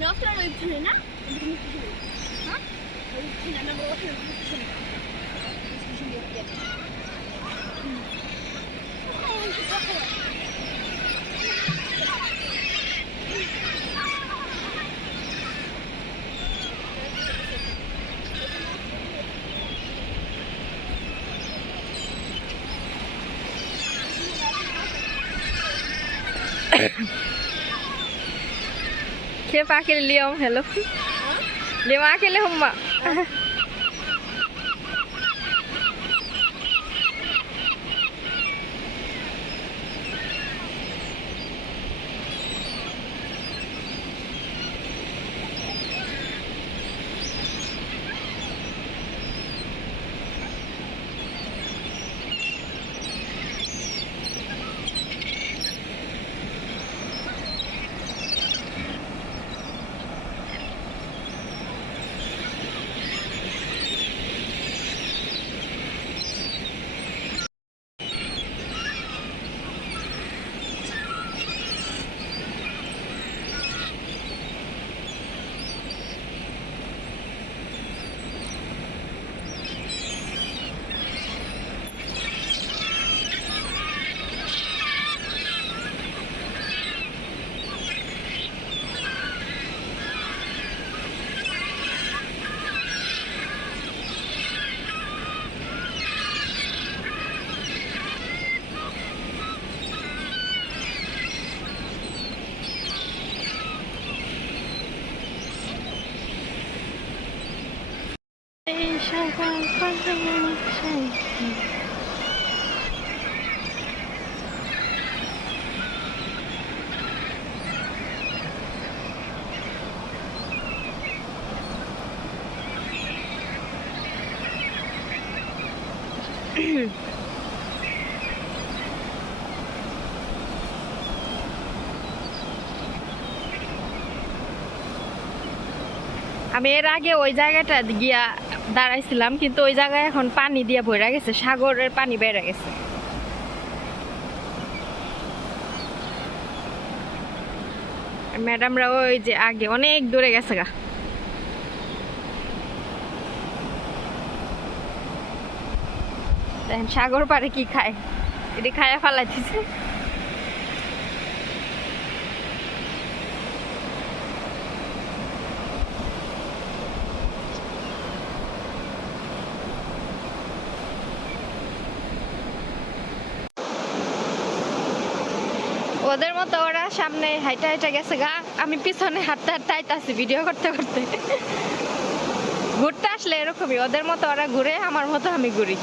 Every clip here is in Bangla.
Nostra non c'è, no? Kia pakai liom hello. Lima ke le humma. আমি এর আগে ওই জায়গাটা গিয়া দাঁড়াইছিলাম, কিন্তু ওই জায়গায় এখন পানি দিয়ে ভরে গেছে, সাগরের পানি বেড়ে গেছে। ম্যাডামরা ওই যে আগে অনেক দূরে গেছে গা। দেখেন সাগর পারে কি খায়, এটি খায়া ফালাইতেছে। ওদের মতো ওরা সামনে হাইটা হাইটা গেছে গা, আমি পিছনে হাঁটতে হাঁটতে আইতাছি ভিডিও করতে করতে। ঘুরতে আসলে এরকমই, ওদের মতো ওরা ঘুরে, আমার মতো আমি ঘুরি।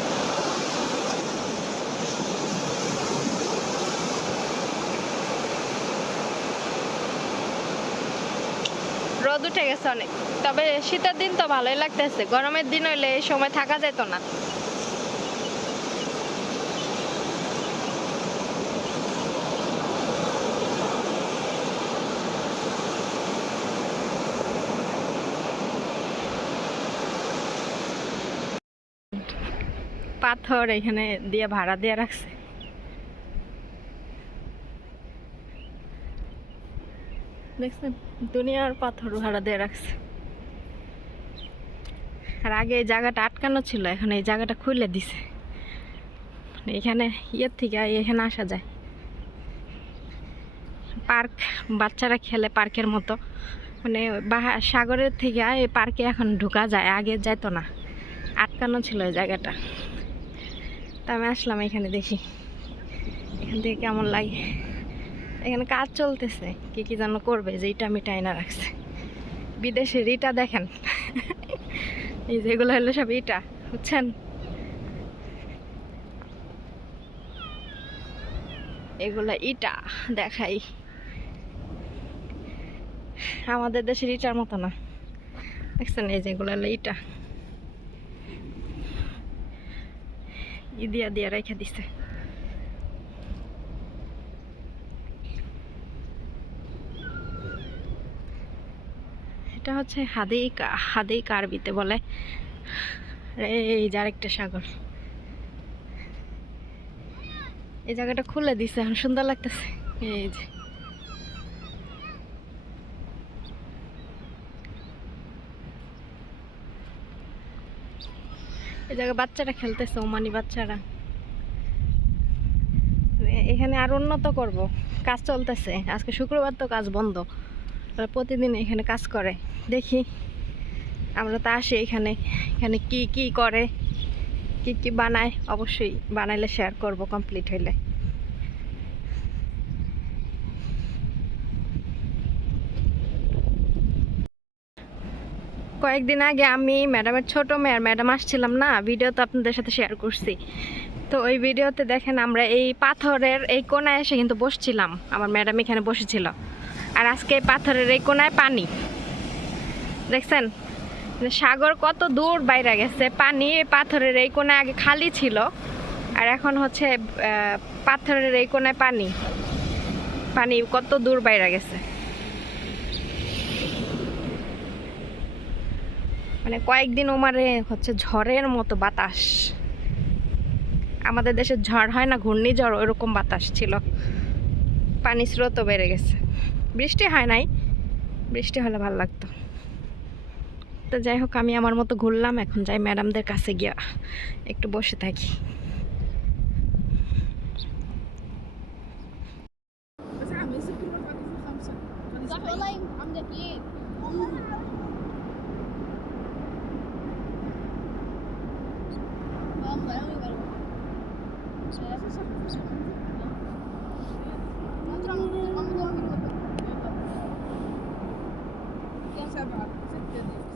রোদ উঠে গেছে অনেক, তবে শীতের দিন তো ভালোই লাগতেছে, গরমের দিন হইলে এই সময় থাকা যেত না। পাথর এখানে দিয়ে ভাড়া দিয়ে রাখছে। দেখছেন, দুনিয়ার পাথর ভাড়া দিয়ে রাখছে। আর আগে এই জায়গাটা আটকানো ছিল, এখন এই জায়গাটা খুলে দিছে। এখানে ইয়ের থেকে এখানে আসা যায়, পার্ক, বাচ্চারা খেলে পার্কের মতো। মানে সাগরের থেকে এই পার্কে এখন ঢোকা যায়, আগে যেত না, আটকানো ছিল এই জায়গাটা। তা আমি আসলাম এখানে, দেখি এখান থেকে কেমন লাগে। এখানে কাজ চলতেছে, কি কি যেন করবে, যে ইটা মিটা এনে রাখছে। বিদেশের ইটা দেখেন, এই যেগুলো হলো সব ইটা, বুঝছেন? এগুলা ইটা দেখাই, আমাদের দেশের ইটার মতো না, দেখছেন? এই যেগুলো হলো ইটা, দিয়া দিয়া রেখে দিছে। এটা হচ্ছে হাদিকা আরবিতে বলে। এই যে আরেকটা সাগর, এই জায়গাটা খুলে দিছে, এখন সুন্দর লাগতেছে। এই যে এই জায়গায় বাচ্চারা খেলতেছে, ওমানি বাচ্চারা। এখানে আর উন্নত করব, কাজ চলতেছে। আজকে শুক্রবার তো কাজ বন্ধ, প্রতিদিন এখানে কাজ করে। দেখি, আমরা তো আসি এখানে, এখানে কি কি করে, কি কি বানায়, অবশ্যই বানাইলে শেয়ার করব কমপ্লিট হইলে। কয়েকদিন আগে আমি ম্যাডামের ছোট মেয়ের ম্যাডাম আসছিলাম না, ভিডিও তো আপনাদের সাথে শেয়ার করছি। তো ওই ভিডিওতে দেখেন আমরা এই পাথরের এই কোনায় এসে কিন্তু বসছিলাম, আমার ম্যাডাম এখানে বসেছিল। আর আজকে এই পাথরের এই কোনায় পানি, দেখছেন? সাগর কত দূর বাইরে গেছে পানি। পাথরের এই কোনায় আগে খালি ছিল, আর এখন হচ্ছে পাথরের এই কোনায় পানি, পানি কত দূর বাইরে গেছে। মানে কয়েকদিন ওমারে হচ্ছে ঝড়ের মতো বাতাস, আমাদের দেশে ঝড় হয় না, ঘূর্ণিঝড়, ওইরকম বাতাস ছিল। পানি স্রোতও বেড়ে গেছে, বৃষ্টি হয় নাই, বৃষ্টি হলে ভালো লাগতো। তো যাই হোক, আমি আমার মতো ঘুরলাম, এখন যাই ম্যাডামদের কাছে গিয়া একটু বসে থাকি। سبعة ستة